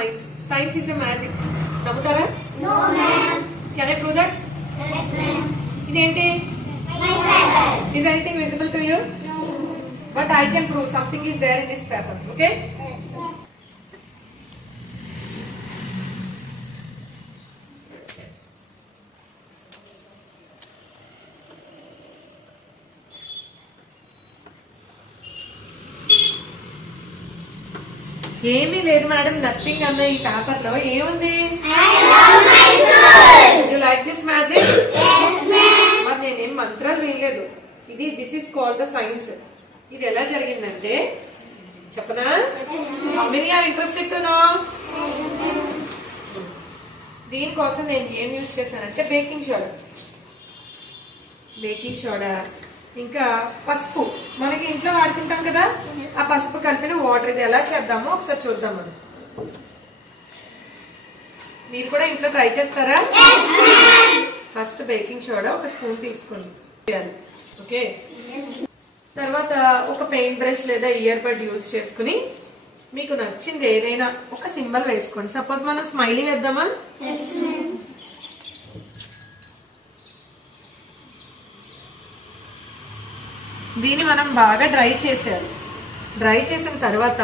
science. Science is a magic. Namutara? No, ma'am. Can I prove that? Yes, ma'am. Identi? My paper. Is anything visible to you? No. But I can prove something is there in this paper. Okay? Yes, ma'am. ఏమీ లేదు madam, nothing అన్న ఈ paper లో ఏముంది? I love my school. You like this magic? Yes, ma'am. మరి నేనేం మంత్రాలు వేయలేదు. This is called the science. ఇది ఎలా జరిగిందంటే చెప్పనా? How many are interested to know? దీనికోసం నేను ఏం యూజ్ చేశానంటే బేకింగ్ సోడా ఇంకా పసుపు, మనకి ఇంట్లో వాడుకుంటాం కదా, ఆ పసుపు కలిపిన వాటర్. ఇది ఎలా చేద్దామో ఒకసారి చూద్దాం. మనం మీరు కూడా ఇంట్లో ట్రై చేస్తారా? ఫస్ట్ బేకింగ్ సోడా ఒక స్పూన్ తీసుకోండి. ఓకే, తర్వాత ఒక పెయింట్ బ్రష్ లేదా ఇయర్ బడ్ యూజ్ చేసుకుని మీకు నచ్చింది ఏదైనా ఒక సింబల్ వేసుకోండి. సపోజ్ మనం స్మైలీ వేద్దామా? Yes, ma'am. దీన్ని మనం బాగా డ్రై చేసేయాలి. డ్రై చేసిన తర్వాత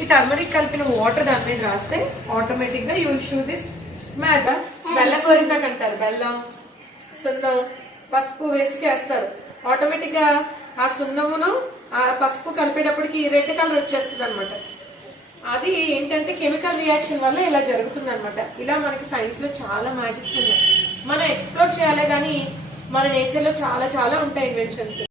ఈ టర్మరిక్ కలిపిన వాటర్ దాని మీద రాస్తే ఆటోమేటిక్ గా యూ షూ దిస్ మ్యాజిక్. బెల్లం గోరింటాకు అంటారు. బెల్లం, సున్నం, పసుపు వేసి చేస్తారు. ఆటోమేటిక్ గా ఆ సున్నమును ఆ పసుపు కలిపేటప్పటికి రెడ్ కలర్ వచ్చేస్తుంది అనమాట. అది ఏంటంటే కెమికల్ రియాక్షన్ వల్ల ఇలా జరుగుతుంది అనమాట. ఇలా మనకి సైన్స్ లో చాలా మ్యాజిక్స్ ఉన్నాయి. మనం ఎక్స్ప్లోర్ చేయాలి కానీ మన నేచర్ లో చాలా చాలా ఉంటాయి ఇన్వెన్షన్స్.